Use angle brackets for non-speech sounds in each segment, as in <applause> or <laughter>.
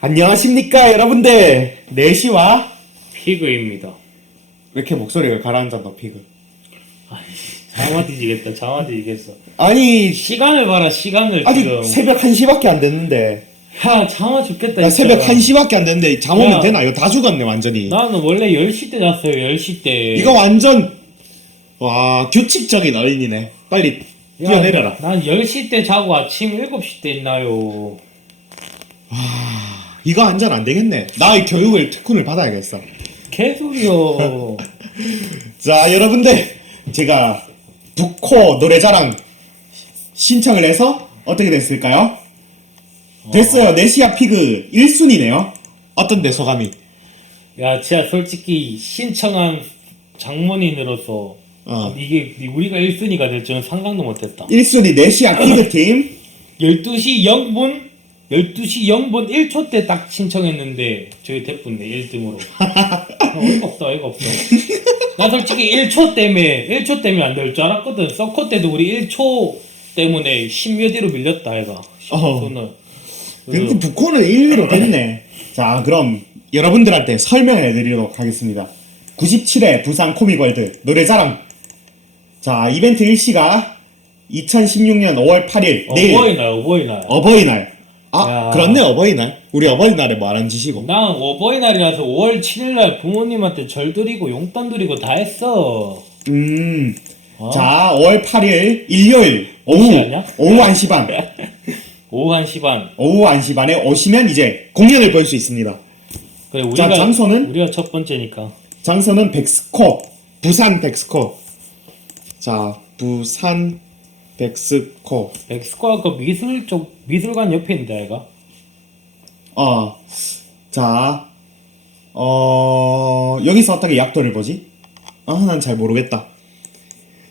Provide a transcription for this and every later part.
안녕하십니까 여러분들 4시와 피그입니다. 왜 이렇게 목소리가 가라앉았노 피그 장화 뒤지겠다. 장화 뒤지겠어. 아니 시간을 봐라. 시간을 아직 지금. 새벽 1시밖에 안 됐는데 야 장화 죽겠다. 나 진짜. 새벽 1시밖에 안 됐는데 잠 오면 야. 되나? 이거 다 죽었네 완전히 나는 원래 10시 때 잤어요. 10시 때. 이거 완전 와 규칙적인 어린이네 빨리 야, 뛰어내려라 난 10시 때 자고 아침 7시 때 있나요. 이거 완전 안 되겠네 나의 교육을 특훈을 받아야겠어 개소리요. <laughs> 자 여러분들 제가 북코 노래자랑 신청을 해서 어떻게 됐을까요? 됐어요 네시아 피그 1순위네요 어떤데 소감이? 야, 진짜 솔직히 신청한 장본인으로서 어. 이게 우리가 1순위가 될 줄은 상상도 못했다. 1순위 네시아 피그 팀 <laughs> 12시 0분 12시 0분 1초 때 딱 신청했는데 저희 대뿐네 1등으로. 어이가 없다 어이가 없어 나 솔직히 1초 때문에 1초 때문에 안 될 줄 알았거든. 서커 때도 우리 1초 때문에 10몇 위로 밀렸다 애가. 어. 저는 근데 북코는 1위로 됐네. 자 그럼 여러분들한테 설명해 드리도록 하겠습니다. 97회 부산 코미월드 노래자랑. 자 이벤트 일시가 2016년 5월 8일 내일 어버이날 어버이날. 어버이날 아 야. 그렇네 어버이날 우리 어버이날에 뭐 하는 짓이고 난 어버이날이라서 5월 7일날 부모님한테 절 드리고 용돈 드리고 다 했어 음. 어? 자, 5월 8일 일요일 오후? 오후 1시 반. <laughs> 오후 1시 반 오후 1시 반에 오시면 이제 공연을 볼 수 있습니다. 그래 우리가 장소는? 우리가 첫 번째니까 장소는 백스코. 부산 백스코. 자, 부산 백스코. 엑스코아 그 미술 쪽 미술관 옆에 있는데 아이가 어. 자. 어, 여기서 어떻게 약도를 보지? 아, 난 잘 모르겠다.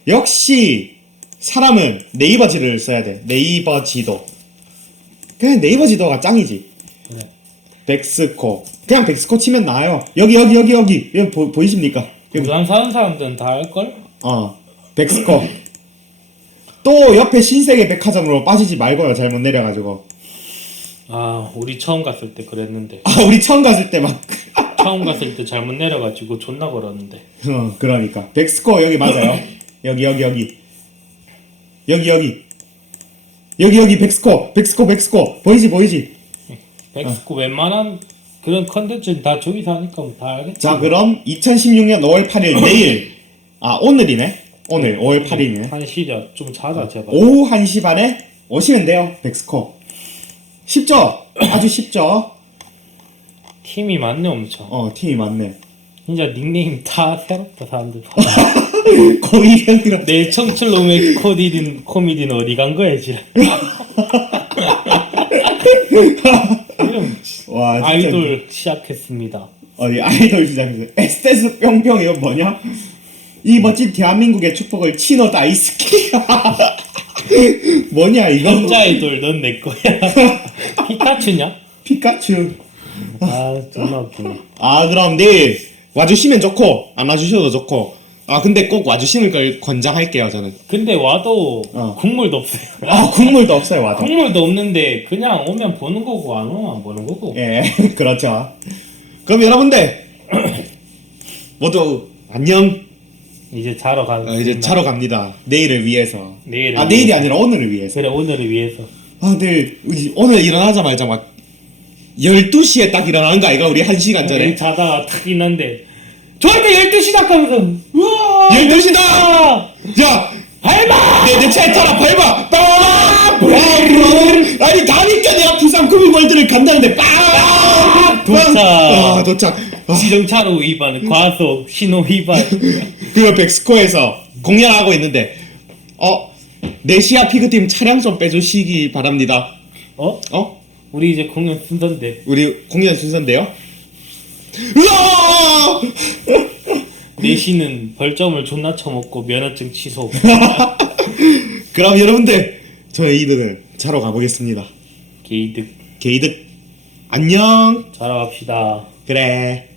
역시 사람은 네이버 지도를 써야 돼. 네이버 지도. 그냥 네이버 지도가 짱이지. 그래 백스코 그냥 백스코 치면 나와요 여기 여기 여기 여기 여기 보, 보이십니까 여기 부산 사는 사람들은 다 알걸? 어 백스코 또 옆에 신세계 백화점으로 빠지지 말고요 잘못 내려가지고. 아 우리 처음 갔을 때 그랬는데. 아 우리 처음 갔을 때 막. <laughs> 처음 갔을 때 잘못 내려가지고 존나 걸었는데. 어, 그러니까. 백스코 여기 맞아요. 여기 여기 여기. 여기 여기. 여기 여기 백스코 백스코 백스코 보이지 보이지? 백스코 웬만한 그런 컨텐츠는 다 저기서 하니까 뭐다 알겠지. 자 그럼 2016년 5월 8일 내일. 아 오늘이네 오늘 5월 8일이네 한 시자 좀 자자 제발 오후 1시 반에 오시면 돼요. 백스코. 쉽죠? 아주 쉽죠? 팀이 많네 엄청 어, 팀이 많네. 진짜 닉네임 다 새롭다 사람들 <laughs> 고이형이랑 내 청출 놈의 코디딘 코미디는 어디 간 거야 지금 이름 <laughs> 와, 진짜. 아이돌 시작했습니다 어디 아이돌 시장에서 에스테스 뿅뿅 이거 뭐냐? 이 멋진 대한민국의 축복을 치노 다이스키. <laughs> 뭐냐 이거? 남자 아이돌 넌 내 거야 <laughs> 피카츄냐? 피카츄. 아 존나 웃기네 아 그럼 내일 와주시면 좋고 안 와주셔도 좋고. 아 근데 꼭 와주시는 걸 권장할게요 저는. 근데 와도 어. 국물도 없어요 아 국물도 없어요 와도. 국물도 없는데 그냥 오면 보는 거고 안 오면 안 보는 거고 예, <laughs> 그렇죠. 그럼 여러분들 <clears throat> 모두 안녕. 이제 자러 가는 어, 이제 자러 갑니다. 내일을 위해서. 내일을 아 내일이 아니라 오늘을 위해서. 그래 오늘을 위해서 아 내일 우리 오늘 일어나자마자 막 12시에 딱 일어나는 거 아이가 우리 1시간 전에. 내일 자다가 탁 있는데 저한테 12시다 하면서 우와 12시다! 아, 야! 밟아 내, 내 차에 타라 밟아! 빵! 아니 다니까 내가 부산 구미월드를 간다는데 빵! 도착. 아 도착. 아, 지정차로 위반 과속 신호 위반 <laughs> 그리고 백스코에서 공연하고 있는데 어 네시아 피그팀 차량 좀 빼주시기 바랍니다. 어? 어? 우리 이제 공연 순서인데 우리 공연 순서인데요. 으아! <laughs> 내시는 벌점을 존나 쳐먹고 면허증 취소 <laughs> 그럼 여러분들 저희들은 자러 가보겠습니다. 게이득 게이득 안녕. 자러 갑시다 그래.